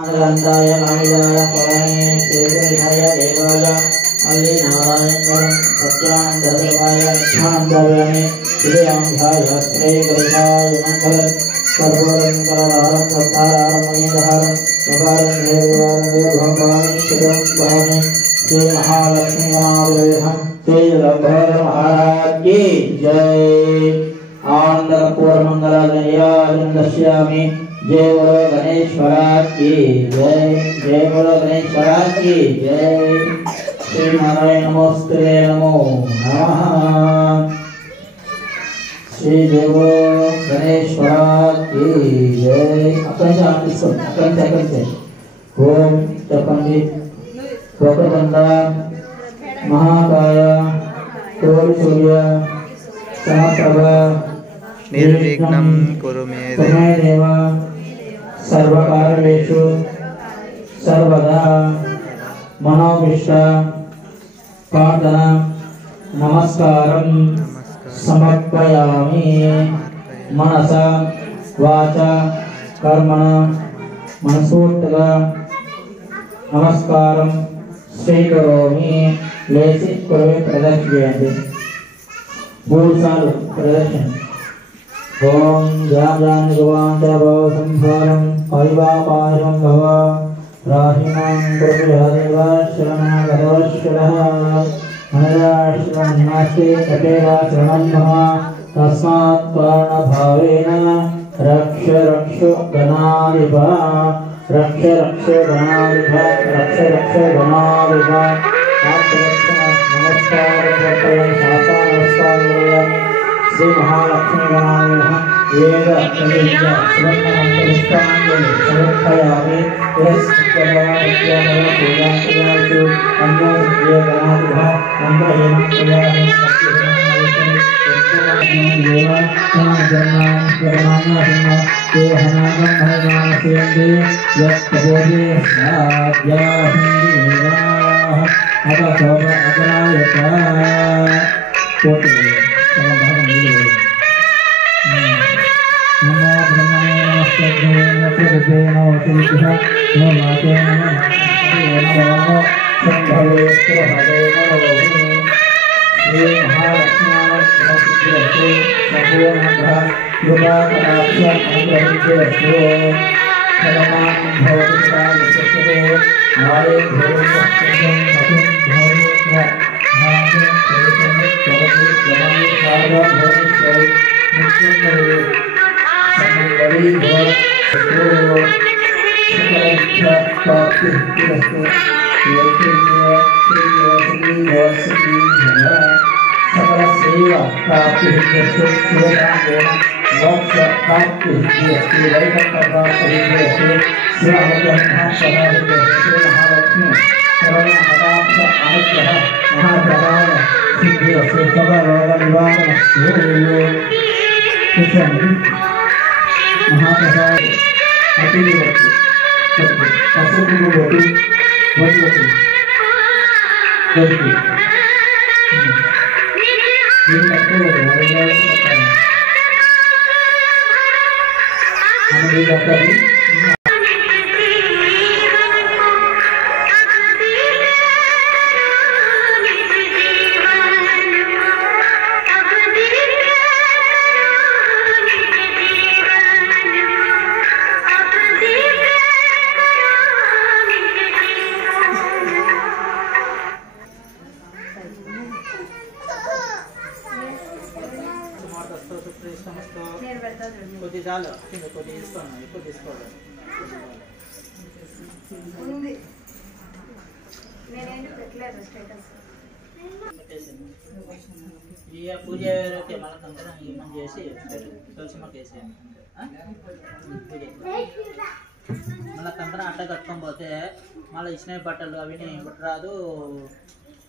नारायणाय नामिदाय पराये श्रीकृष्णाय देवाय अल्ली नारायणवरं सत्यानन्ददेवाय ध्यानन्दव्यामि श्रीयांशाय श्रीकृष्णाय मङ्गलं कर्पूरं करवारं सत्तारारं मणिधारं कपालं देवानन्दे शिरं स्वामी श्री महालक्ष्मी महादेवं श्री लंबोदर महाराज की जय। आनंद कपूर मंगलालयां दर्शयामि। जय बोलो गणेश्वरा की जय। जय बोलो गणेश्वरा की जय। श्री नारायण नमोस्तुते नमो नमः। श्री देवो गणेश्वरा की जय। अकंचे ओम तपंडी वक्रतुंडा महाकाय सूर्य समप्रभा निर्विघ्नं कुरु मे देव सर्वकार्येषु सर्वदा मनोभिष्ट प्रार्थना नमस्कारं समर्पयामि। मनसा वाचा कर्मणा मनसोत्तगा नमस्कारं स्वीकरोमि। लेसि कुर्वे प्रदक्षिणं भूसाल प्रदक्षिण। ओम जान भगवान देव संभारं परिवापायं भव राहिमां गुरुदेव शरणगतवशरः मनराश्रमं नास्ति तदेव शरणं मम तस्मात् प्राणभावेन रक्ष रक्ष गणाधिप रक्ष रक्ष गणाधिप रक्ष रक्ष गणाधिप नमस्कार नमस्कार श्री महालक्ष्मी गणाधिप वेद प्रविद्या श्रवणमंत्रपुष्पाञ्जलि समर्पयामि। पूजासु अन्नसुद्य गणाधिप పూజ చేసి తులసిమ్మకేసి మళ్ళీ కంకణ అట్ట కట్టుకొని పోతే మళ్ళీ ఇచ్చిన బట్టలు అవిని ముట్టరాదు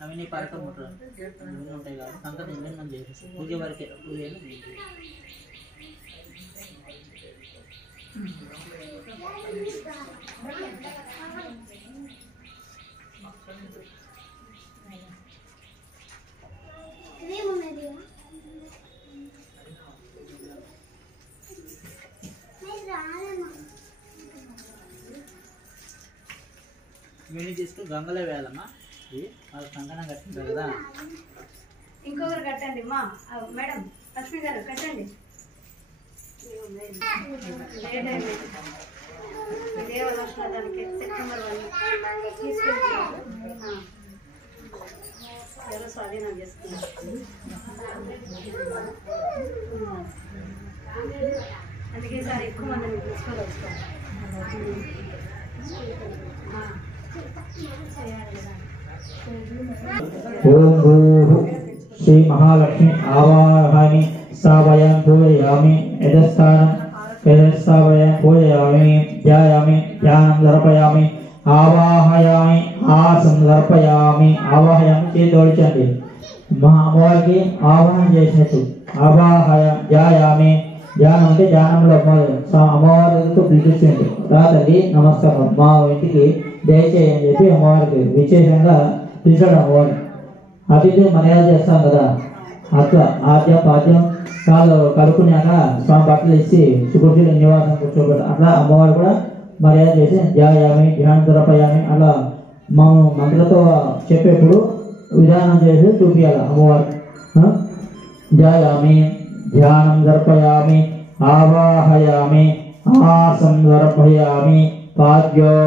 అవిని పరకం ముట్టరాదు ఇవన్నీ ఉంటాయి కాబట్టి కంకణ నిర్ణయం చేసేసి పూజ వరకే పూజ ఇవన్నీ తీసుకుని గంగలో వేయాలమ్మా. ఇది వాళ్ళ కంకణం కట్టింటారు కదా. ఇంకొకరు కట్టండి మా మేడం లక్ష్మి గారు కట్టండి. దేవదర్శనానికి సెప్టెంబర్ 1 తీసుకెళ్తున్నారు. ఎవరో స్వాధీనం చేసుకున్నారు. అందుకే సార్ ఎక్కువ మందిని తీసుకొని వస్తాం. ఓం భూః శ్రీ మహాలక్ష్మి ఆవాహయామి స్థాపయామి పూజయామి యథస్థాపయామి పూజయామి ధ్యాయామి ధ్యానం దర్పయామి ఆవాహయామి ఆసనం దర్పయామి. ఆవాహయామి చేతోడించండి. అమ్మవారికి ఆవాహన చేసినట్టు ధ్యాయామి. ధ్యానం అంటే ధ్యానంలో అమ్మవారితో పిలిపించండి. రాత్రి నమస్కారం మా ఇంటికి దయచేయని చెప్పి అమ్మవారికి విశేషంగా పిలిచాడు. అమ్మవారిని అతిథి మర్యాద చేస్తాం కదా, అట్లా ఆద్యం పాద్యం కాళ్ళు కడుక్కున్నాక స్వామి బట్టలు ఇచ్చి సుఖశీల నివాసం కూర్చోబెట్టారు. అట్లా అమ్మవారు కూడా మర్యాద చేసి ధ్యాయామి ధ్యానం దర్పయామి అలా మనం మంత్రులతో చెప్పేప్పుడు విధానం చేసి చూపించాలి. అమ్మవారు ధ్యాయామి ధ్యానం దర్పయామి ఆవాహయామి ఆసం దర్పయామి పాద్యం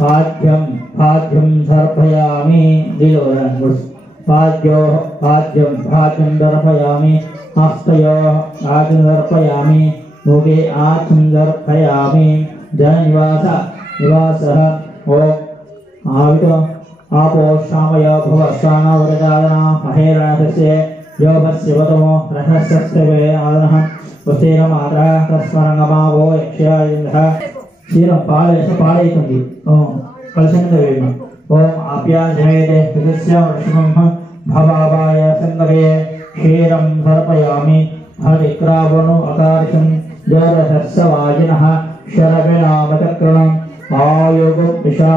దర్పయామి. పాద్యం దర్పయామి ఆస్తం దర్పయామి ముఖే ఆచం దర్పయామి. జననివాస ఓం ఆవితో आपो शामय भव स्वानावरदाना महेरणस्य योभस्यवतमो रहस्यस्तवे आदनः वसेरमात्रः तस्मरङ्गमावो यक्षयायन्द्रः क्षीरं पालयितुंडि कलशन्दवेम ओम आप्याजनेदे हृदस्य वृषभं भवाभाय संगवे क्षीरं सर्पयामि हरिक्रावणु अकार्षं जोरहस्यवाजिनः शरवेणामचक्रणम् आयुगं विशा